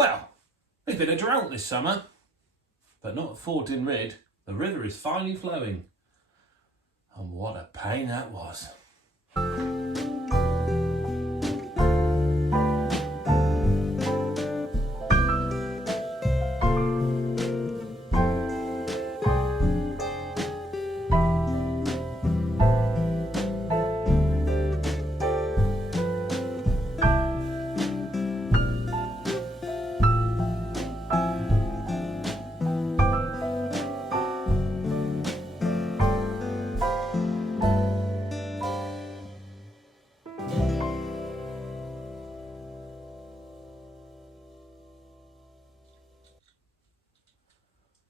Well, there's been a drought this summer, but not at Fort in Rid. The river is finally flowing. And what a pain that was.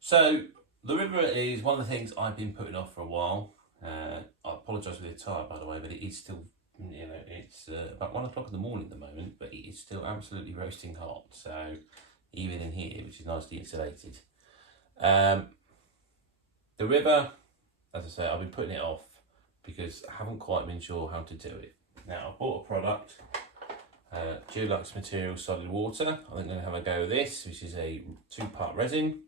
So the river is one of the things I've been putting off for a while. I apologise for the attire, by the way, but it is still, you know, it's about 1 o'clock in the morning at the moment, but it is still absolutely roasting hot. So even in here, which is nicely insulated. The river, as I say, I've been putting it off because I haven't quite been sure how to do it. Now I bought a product, Deluxe material solid water. I think I'm going to have a go with this, which is a 2-part resin.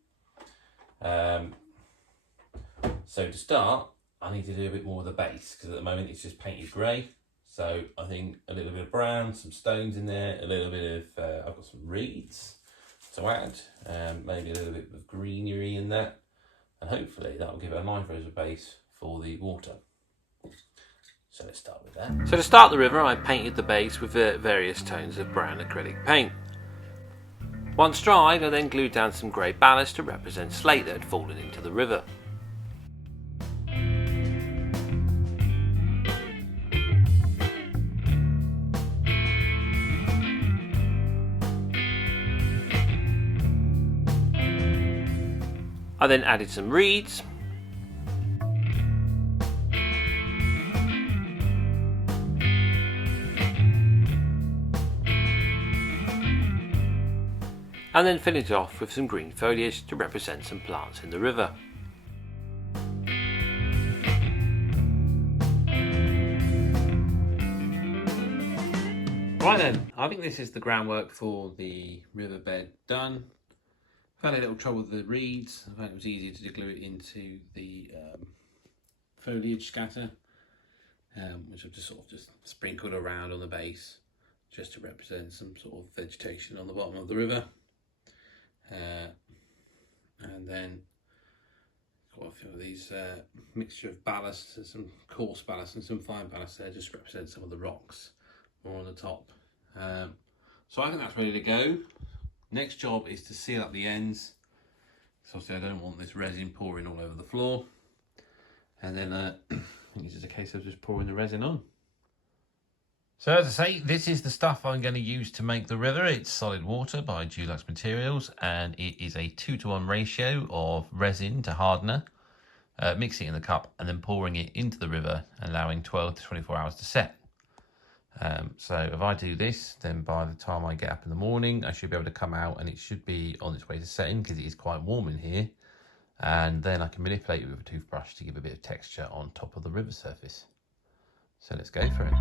So to start, I need to do a bit more of the base because at the moment it's just painted grey. So I think a little bit of brown, some stones in there, a little bit of, I've got some reeds to add, maybe a little bit of greenery in that, and hopefully that will give it a nice rose of base for the water. So let's start with that. So to start the river, I painted the base with various tones of brown acrylic paint. Once dried, I then glued down some grey ballast to represent slate that had fallen into the river. I then added some reeds, and then finished off with some green foliage to represent some plants in the river. Right then, I think this is the groundwork for the riverbed done. Found a little trouble with the reeds. I found it was easier to glue it into the foliage scatter, which I've just sprinkled around on the base just to represent some sort of vegetation on the bottom of the river. And then got a few of these mixture of ballast, some coarse ballast and some fine ballast there, just represent some of the rocks more on the top. So I think that's ready to go. Next job is to seal up the ends. So obviously I don't want this resin pouring all over the floor. And then it's just a case of just pouring the resin on. So as I say, this is the stuff I'm going to use to make the river. It's solid water by Deluxe Materials, and it is a 2-to-1 ratio of resin to hardener. Mixing it in the cup and then pouring it into the river, allowing 12 to 24 hours to set. So if I do this, then by the time I get up in the morning, I should be able to come out and it should be on its way to setting because it is quite warm in here. And then I can manipulate it with a toothbrush to give a bit of texture on top of the river surface. So let's go for it.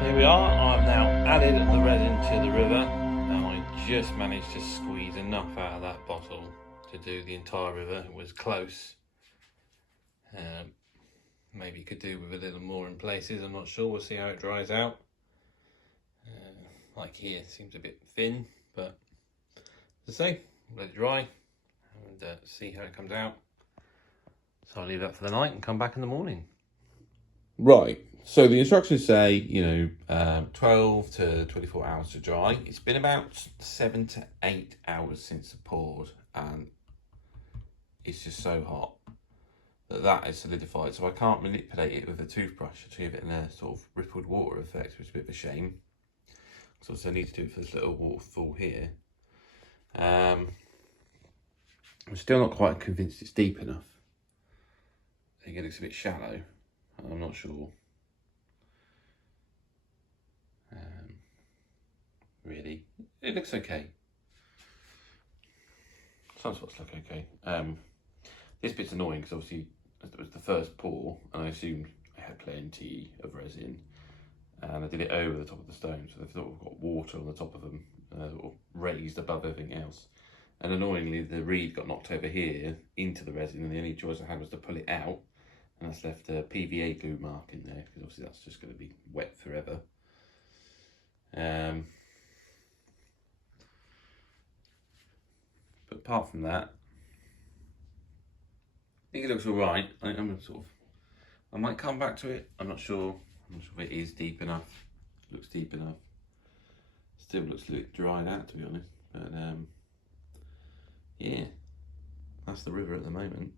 Here we are. I've now added the resin to the river and I just managed to squeeze enough out of that bottle to do the entire river. It was close. Maybe could do with a little more in places, I'm not sure. We'll see how it dries out. Like here, it seems a bit thin, but as I say, let it dry and see how it comes out. So I'll leave that for the night and come back in the morning. Right, so the instructions say, 12 to 24 hours to dry. It's been about 7 to 8 hours since I poured, and it's just so hot that is solidified. So I can't manipulate it with a toothbrush to give it a sort of rippled water effect, which is a bit of a shame. So I need to do it for this little waterfall here. I'm still not quite convinced it's deep enough. I think it looks a bit shallow. I'm not sure. really. It looks okay. Some spots look okay. This bit's annoying because obviously it was the first pour, and I assumed I had plenty of resin, and I did it over the top of the stone, so they've sort of got water on the top of them, sort of raised above everything else. And annoyingly, the reed got knocked over here into the resin, and the only choice I had was to pull it out, and that's left a PVA glue mark in there, because obviously that's just going to be wet forever. But apart from that, I think it looks all right. I might come back to it. I'm not sure if it is deep enough. Looks deep enough. Still looks a bit dried out, to be honest. But yeah, that's the river at the moment.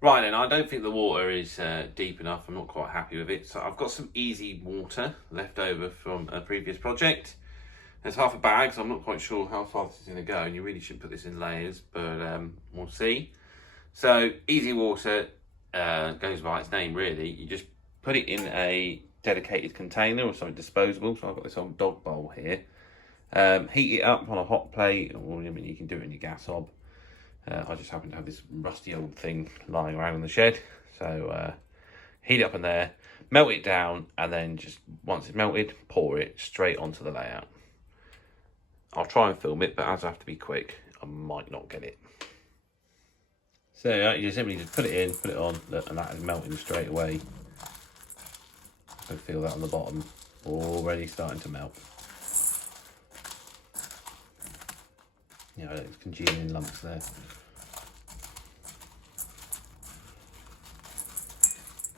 Right then, I don't think the water is deep enough. I'm not quite happy with it. So I've got some easy water left over from a previous project. There's half a bag, so I'm not quite sure how far this is going to go, and you really should put this in layers, but we'll see. So easy water goes by its name, really. You just put it in a dedicated container or something disposable. So I've got this old dog bowl here. Heat it up on a hot plate, or I mean, you can do it in your gas hob. I just happen to have this rusty old thing lying around in the shed, so heat it up in there, melt it down, and then just once it's melted, pour it straight onto the layout. I'll try and film it, but as I have to be quick, I might not get it. So you simply just put it in, put it on, and that is melting straight away. You can feel that on the bottom, already starting to melt. Yeah, it's congealing in lumps there.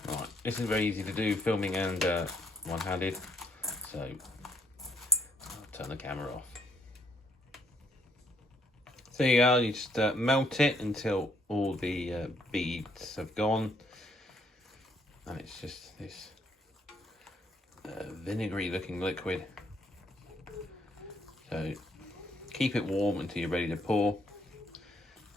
Right, this is very easy to do, filming and one-handed, so I'll turn the camera off. So you just melt it until all the beads have gone, and it's just this vinegary looking liquid. So keep it warm until you're ready to pour.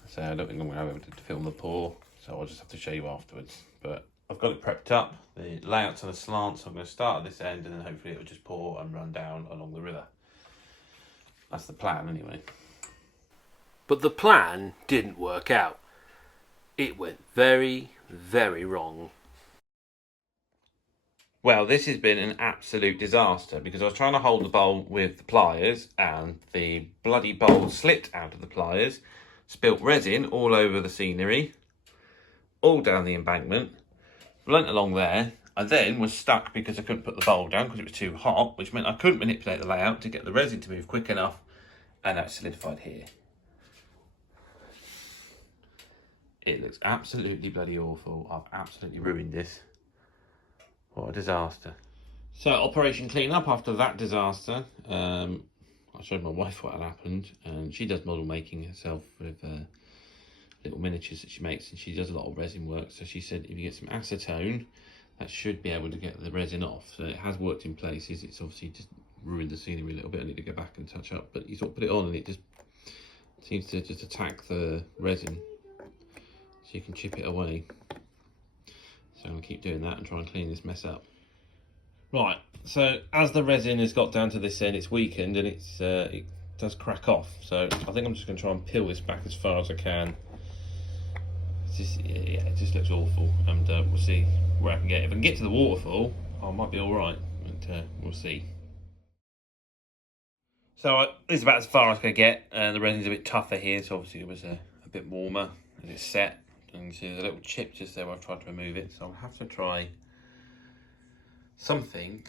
So I don't think I'm going to be able to film the pour, so I'll just have to show you afterwards. But I've got it prepped up, the layout's on a slant, so I'm going to start at this end, and then hopefully it'll just pour and run down along the river. That's the plan anyway. But the plan didn't work out. It went very, very wrong. Well, this has been an absolute disaster because I was trying to hold the bowl with the pliers and the bloody bowl slipped out of the pliers, spilt resin all over the scenery, all down the embankment, went along there. I then was stuck because I couldn't put the bowl down because it was too hot, which meant I couldn't manipulate the layout to get the resin to move quick enough, and that solidified here. It looks absolutely bloody awful. I've absolutely ruined this. What a disaster. So, Operation Clean Up after that disaster. I showed my wife what had happened, and she does model making herself with little miniatures that she makes, and she does a lot of resin work. So she said if you get some acetone, that should be able to get the resin off. So it has worked in places. It's obviously just ruined the scenery a little bit. I need to go back and touch up, but you sort of put it on and it just seems to just attack the resin, so you can chip it away. So I'm going to keep doing that and try and clean this mess up. Right, so as the resin has got down to this end, it's weakened and it does crack off. So I think I'm just going to try and peel this back as far as I can. It just looks awful, and we'll see where I can get it. If I can get to the waterfall, I might be all right, but we'll see. So this is about as far as I can get. The resin's a bit tougher here, so obviously it was a bit warmer as it's set. And you see there's a little chip just there where I've tried to remove it, so I'll have to try something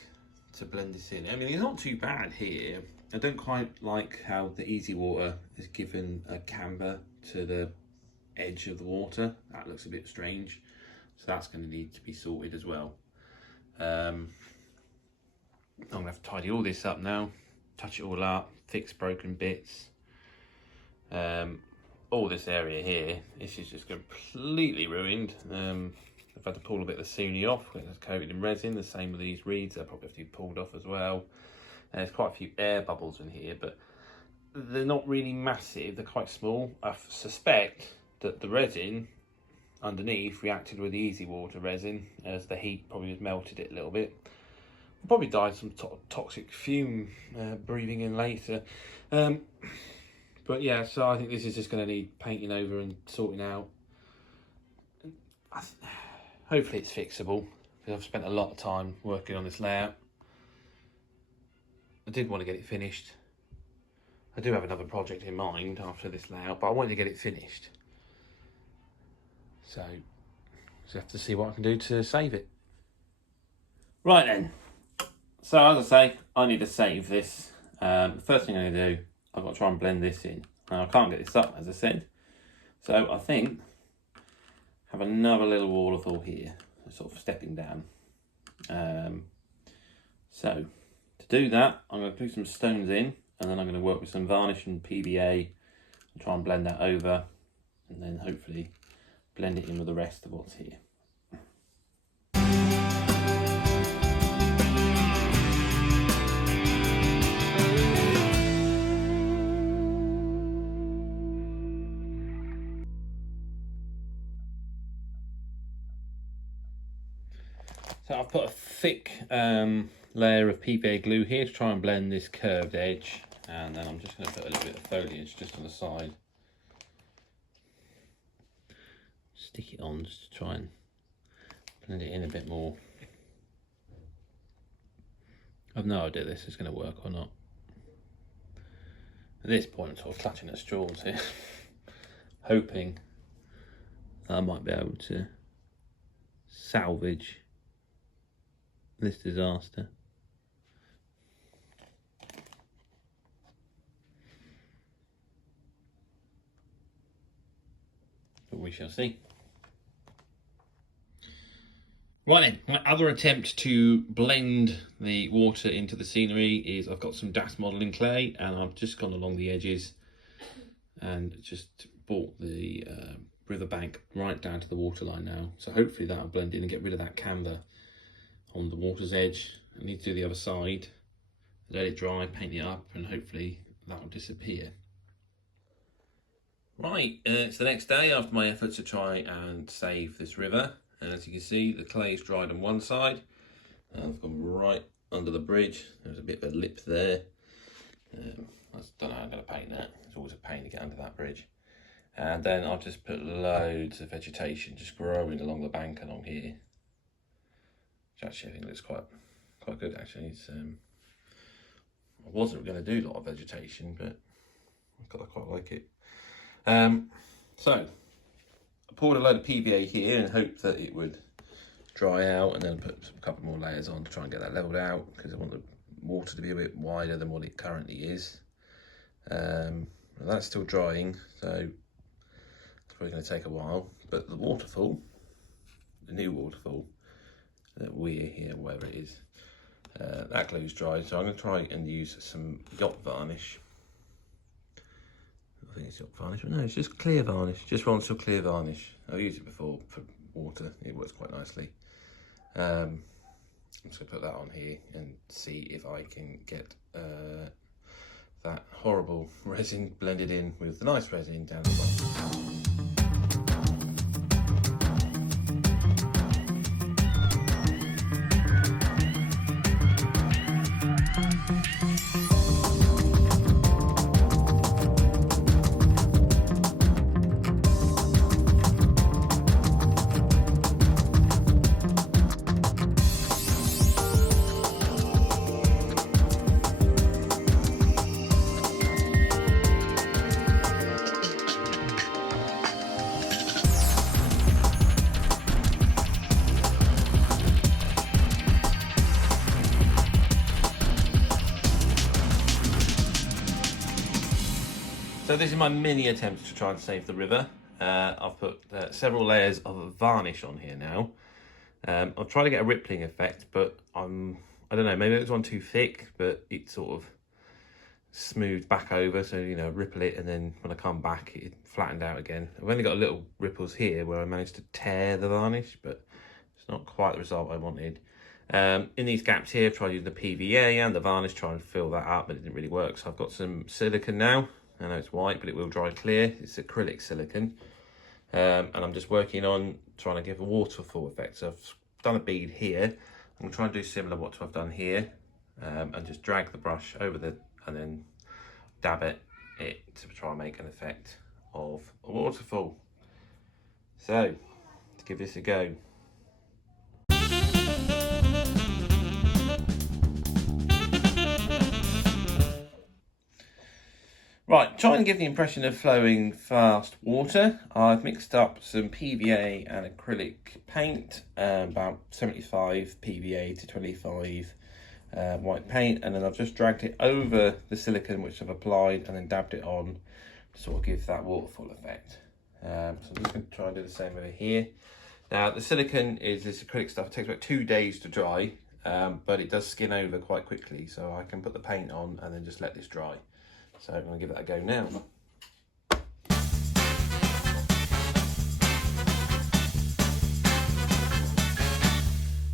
to blend this in. I mean, it's not too bad here. I don't quite like how the easy water is given a camber to the edge of the water. That looks a bit strange, so that's going to need to be sorted as well. I'm going to have to tidy all this up now, touch it all up, fix broken bits. All this area here, this is just completely ruined. I've had to pull a bit of the scenic off, it's coated in resin. The same with these reeds, they'll probably have to be pulled off as well. And there's quite a few air bubbles in here, but they're not really massive, they're quite small. I suspect that the resin underneath reacted with the easy water resin as the heat probably has melted it a little bit. probably died some toxic fume breathing in later. But yeah, so I think this is just going to need painting over and sorting out. Hopefully it's fixable, because I've spent a lot of time working on this layout. I did want to get it finished. I do have another project in mind after this layout, but I wanted to get it finished. So, just have to see what I can do to save it. Right then. So as I say, I need to save this. The first thing I'm going to do, I've got to try and blend this in. Now I can't get this up, as I said. So I think have another little waterfall here, sort of stepping down. So to do that, I'm going to put some stones in, and then I'm going to work with some varnish and PVA and try and blend that over, and then hopefully blend it in with the rest of what's here. So I've put a thick layer of PVA glue here to try and blend this curved edge, and then I'm just going to put a little bit of foliage just on the side. Stick it on just to try and blend it in a bit more. I've no idea if this is going to work or not. At this point I'm sort of clutching at straws here, hoping I might be able to salvage this disaster. But we shall see. Right then, my other attempt to blend the water into the scenery is I've got some DAS modelling clay, and I've just gone along the edges and just brought the riverbank right down to the waterline now. So hopefully that'll blend in and get rid of that camber on the water's edge. I need to do the other side, let it dry, paint it up, and hopefully that will disappear. Right, it's the next day after my efforts to try and save this river, and as you can see the clay's dried on one side, and I've gone right under the bridge. There's a bit of a lip there. I don't know how I'm going to paint that. It's always a pain to get under that bridge. And then I've just put loads of vegetation just growing along the bank along here, which actually I think looks quite good actually. It's I wasn't going to do a lot of vegetation, but I quite like it. So I poured a load of PVA here and hoped that it would dry out, and then put a couple more layers on to try and get that leveled out, because I want the water to be a bit wider than what it currently is. That's still drying, so it's probably going to take a while. But the waterfall, the new waterfall that we're here, wherever it is, that glue's dry, so I'm going to try and use some yacht varnish. I think it's yacht varnish, but no, it's just clear varnish, just Ronsil clear varnish. I've used it before for water, it works quite nicely. I'm just going to put that on here and see if I can get that horrible resin blended in with the nice resin down the bottom. So this is my mini attempt to try and save the river. I've put several layers of varnish on here now. I'll try to get a rippling effect, but I don't know, maybe it was one too thick, but it sort of smoothed back over, so you know, ripple it, and then when I come back it flattened out again. I've only got little ripples here where I managed to tear the varnish, but it's not quite the result I wanted. In these gaps here, I've tried using the PVA and the varnish, try and fill that up, but it didn't really work. So I've got some silicone now. I know it's white, but it will dry clear. It's acrylic silicone. And I'm just working on trying to give a waterfall effect. So I've done a bead here. I'm trying to do similar what I've done here, and just drag the brush over and then dab it to try and make an effect of a waterfall. So, let's give this a go. Right, trying to give the impression of flowing fast water. I've mixed up some PVA and acrylic paint, about 75 PVA to 25 white paint, and then I've just dragged it over the silicone which I've applied and then dabbed it on to sort of give that waterfall effect. So I'm just going to try and do the same over here. Now the silicone is this acrylic stuff. It takes about 2 days to dry, but it does skin over quite quickly, so I can put the paint on and then just let this dry. So I'm going to give that a go now.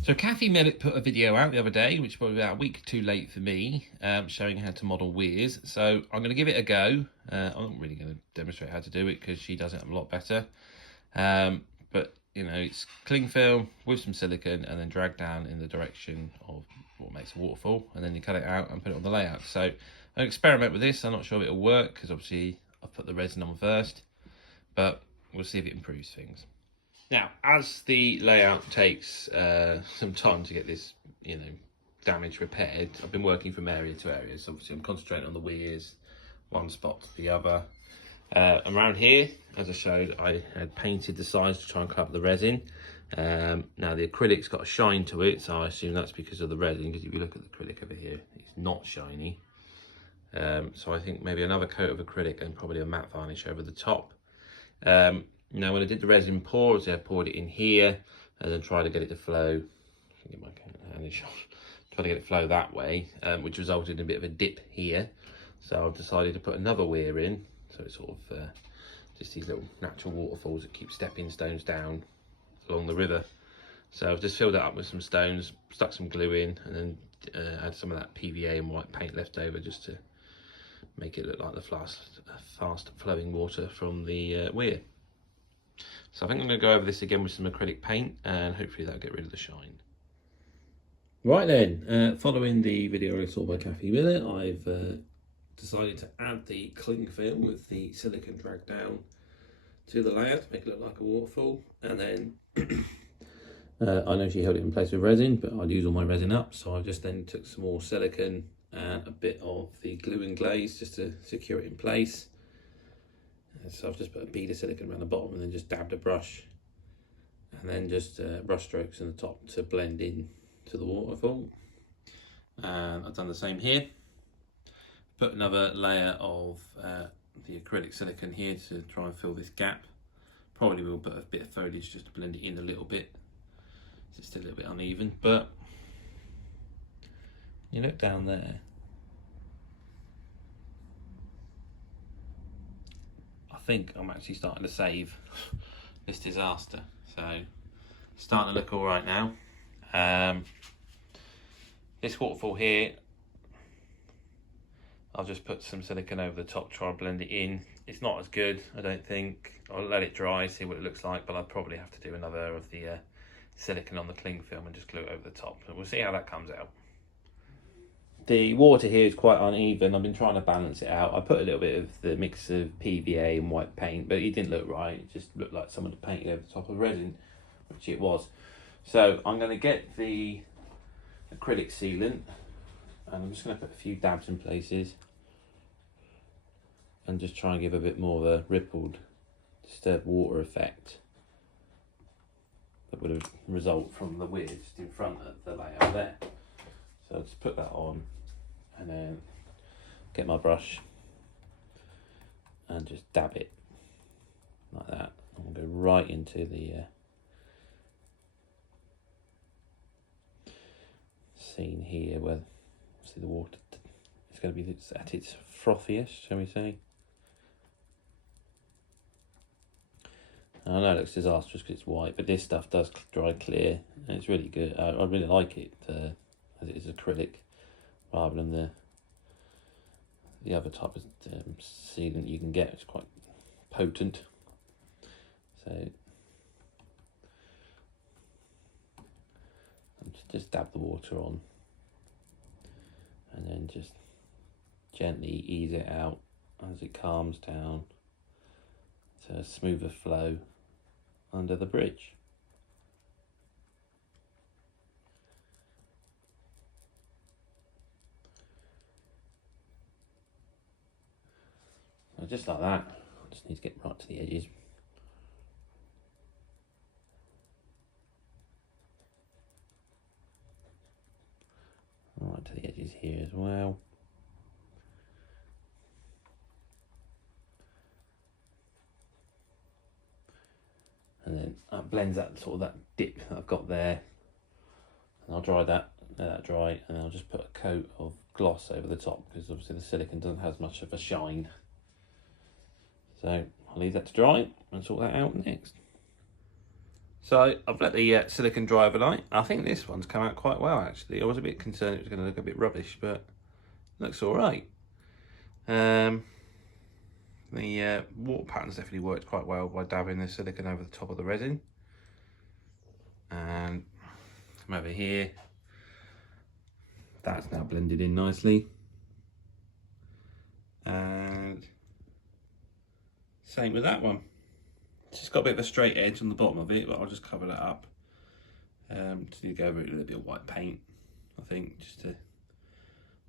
So Kathy Millett put a video out the other day, which is probably about a week or two late for me, showing how to model weirs. So I'm going to give it a go. I'm not really going to demonstrate how to do it because she does it a lot better. But you know, it's cling film with some silicone and then drag down in the direction of what makes a waterfall, and then you cut it out and put it on the layout. So I'll experiment with this. I'm not sure if it'll work because obviously I've put the resin on first, but we'll see if it improves things. Now, as the layout takes some time to get this, you know, damage repaired, I've been working from area to area. So obviously I'm concentrating on the weirs, one spot to the other. Around here, as I showed, I had painted the sides to try and cover the resin. Now the acrylic's got a shine to it, so I assume that's because of the resin, because if you look at the acrylic over here, it's not shiny. So I think maybe another coat of acrylic and probably a matte varnish over the top. Now when I did the resin pour, I poured it in here and then tried to get it to flow. Get my hand in shot. Try to get it flow that way, which resulted in a bit of a dip here. So I've decided to put another weir in, so it's sort of just these little natural waterfalls that keep stepping stones down along the river. So I've just filled it up with some stones, stuck some glue in, and then add some of that PVA and white paint left over just to make it look like the fast flowing water from the weir. So I think I'm going to go over this again with some acrylic paint, and hopefully that'll get rid of the shine. Right then, following the video I saw by Kathy Millett, I've decided to add the cling film with the silicone dragged down to the layer to make it look like a waterfall, and then I know she held it in place with resin, but I'd use all my resin up, so I just then took some more silicone and a bit of the glue and glaze just to secure it in place. So I've just put a bead of silicone around the bottom and then just dabbed a brush, and then just brush strokes in the top to blend in to the waterfall. I've done the same here. Put another layer of the acrylic silicone here to try and fill this gap. Probably will put a bit of foliage just to blend it in a little bit. It's just a little bit uneven, but you look down there. I think I'm actually starting to save this disaster. So starting to look all right now. This waterfall here, I'll just put some silicone over the top, try and blend it in. It's not as good, I don't think. I'll let it dry, see what it looks like, but I'll probably have to do another of the silicone on the cling film and just glue it over the top. But we'll see how that comes out. The water here is quite uneven. I've been trying to balance it out. I put a little bit of the mix of PVA and white paint, but it didn't look right. It just looked like someone had painted over the top of resin, which it was. So I'm going to get the acrylic sealant, and I'm just going to put a few dabs in places and just try and give a bit more of a rippled, disturbed water effect that would have result from the weir just in front of the layout there. So I'll just put that on and then get my brush and just dab it like that. I'm going to go right into the scene here where see the water, it's going to be at its frothiest, shall we say. I know it looks disastrous because it's white, but this stuff does dry clear and it's really good. I really like it as it is acrylic rather than the other type of sealant you can get. It's quite potent. So I'm just just dab the water on, and then just gently ease it out as it calms down to a smoother flow under the bridge. So just like that, I just need to get right to the edges. Right to the edges here as well. And then that blends that sort of that dip that I've got there. And I'll dry that, let that dry, and I'll just put a coat of gloss over the top because obviously the silicone doesn't have as much of a shine. So I'll leave that to dry and sort that out next. So I've let the silicone dry overnight. I think this one's come out quite well actually. I was a bit concerned it was going to look a bit rubbish, but it looks all right. The water patterns definitely worked quite well by dabbing the silicone over the top of the resin. And come over here. That's now blended in nicely. And same with that one. It's just got a bit of a straight edge on the bottom of it, but I'll just cover that up. Just need to go over it with a little bit of white paint, I think, just to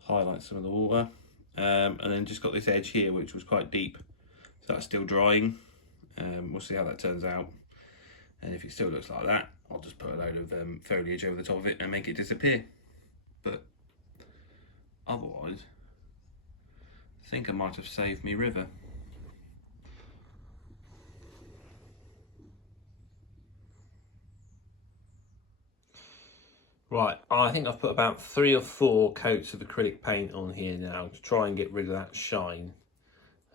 highlight some of the water. And then just got this edge here, which was quite deep. So that's still drying. We'll see how that turns out. And if it still looks like that, I'll just put a load of foliage over the top of it and make it disappear. But otherwise, I think I might have saved me river. Right, I think I've put about 3 or 4 coats of acrylic paint on here now to try and get rid of that shine.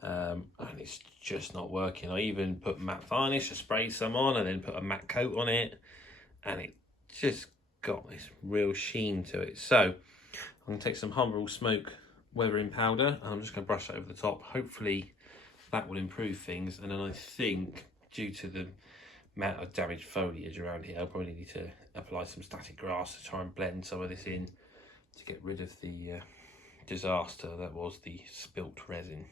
And it's just not working. I even put matte varnish, I sprayed some on and then put a matte coat on it, and it just got this real sheen to it. So I'm going to take some Humbrol Smoke weathering powder and I'm just going to brush that over the top. Hopefully that will improve things. And then I think due to the amount of damaged foliage around here, I'll probably need to apply some static grass to try and blend some of this in to get rid of the disaster that was the spilt resin.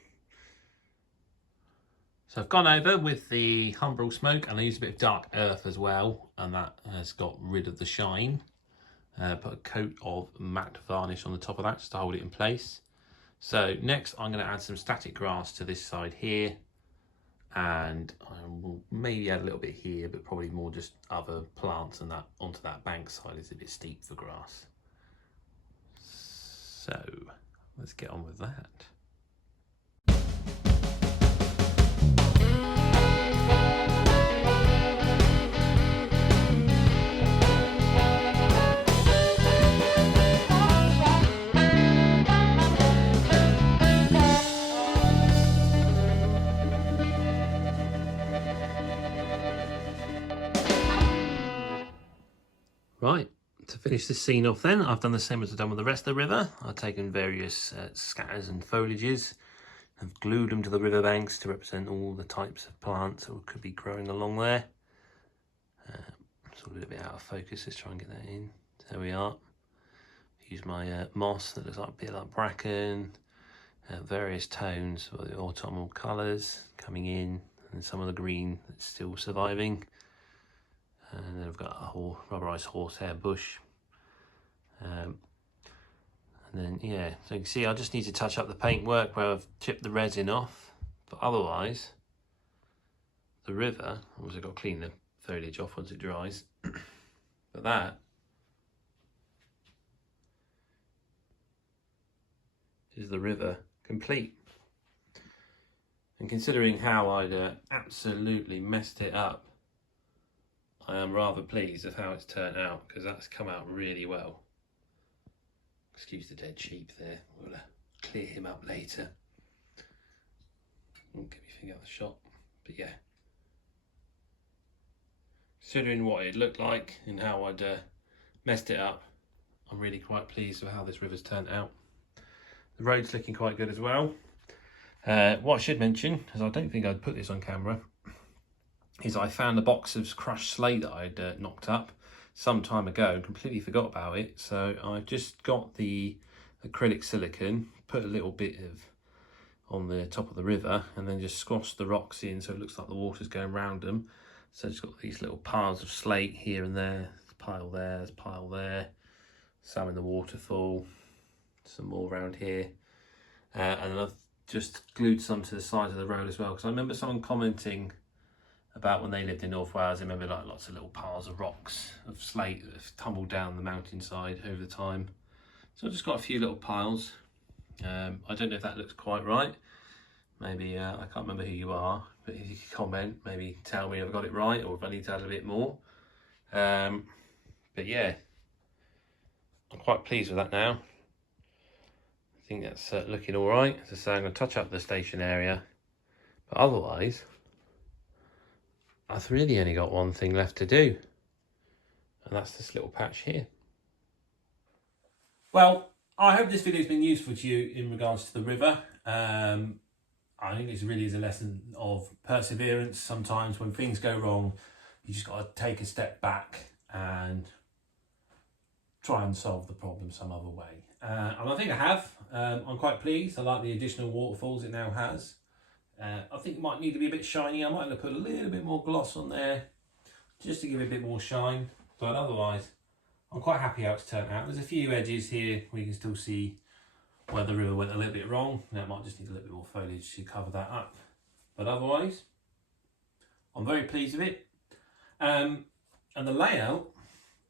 So I've gone over with the Humbrol Smoke and I used a bit of dark earth as well, and that has got rid of the shine. Put a coat of matte varnish on the top of that just to hold it in place. So next I'm going to add some static grass to this side here, and I will maybe add a little bit here, but probably more just other plants and that onto that bank side. It's a bit steep for grass. So let's get on with that. Right, to finish this scene off then, I've done the same as I've done with the rest of the river. I've taken various scatters and foliages, I've glued them to the riverbanks to represent all the types of plants that could be growing along there. It's a little bit out of focus, let's try and get that in. There we are. Use my moss that looks like a bit like bracken, various tones of the autumnal colours coming in, and some of the green that's still surviving. And then I've got a rubberized horsehair bush. And then, yeah, so you can see I just need to touch up the paintwork where I've chipped the resin off. But otherwise, the river, I've also got to clean the foliage off once it dries. But that is the river complete. And considering how I'd absolutely messed it up, I am rather pleased with how it's turned out, because that's come out really well. Excuse the dead sheep there, we'll clear him up later. Won't get me finger out the shot, but yeah. Considering what it looked like and how I'd messed it up, I'm really quite pleased with how this river's turned out. The road's looking quite good as well. What I should mention, as I don't think I'd put this on camera, is I found a box of crushed slate that I'd knocked up. some time ago and completely forgot about it. So I just got the acrylic silicone, put a little bit of on the top of the river, and then just squashed the rocks in so it looks like the water's going round them. So it's got these little piles of slate here and there. There's a pile there, there's a pile there, some in the waterfall, some more around here, and then I've just glued some to the side of the road as well, because I remember someone commenting about when they lived in North Wales. I remember like lots of little piles of rocks of slate that have tumbled down the mountainside over time. So I've just got a few little piles. I don't know if that looks quite right. Maybe I can't remember who you are, but if you could comment, maybe tell me if I got it right or if I need to add a bit more. But yeah, I'm quite pleased with that now. I think that's looking all right. As I say, I'm going to touch up the station area, but otherwise I've really only got one thing left to do, and that's this little patch here. Well, I hope this video has been useful to you in regards to the river. I think it really is a lesson of perseverance. Sometimes when things go wrong, you just got to take a step back and try and solve the problem some other way. And I think I have. I'm quite pleased. I like the additional waterfalls it now has. I think it might need to be a bit shiny. I might have put a little bit more gloss on there just to give it a bit more shine. But otherwise, I'm quite happy how it's turned out. There's a few edges here where you can still see where the river went a little bit wrong. That might just need a little bit more foliage to cover that up. But otherwise, I'm very pleased with it. And the layout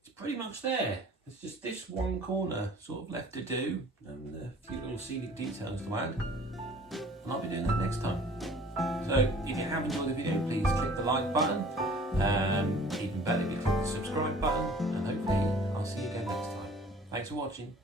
is pretty much there. It's just this one corner sort of left to do, and a few little scenic details to add. And I'll be doing that next time. So if you have enjoyed the video, please click the like button. Even better if you click the subscribe button, and hopefully I'll see you again next time. Thanks for watching.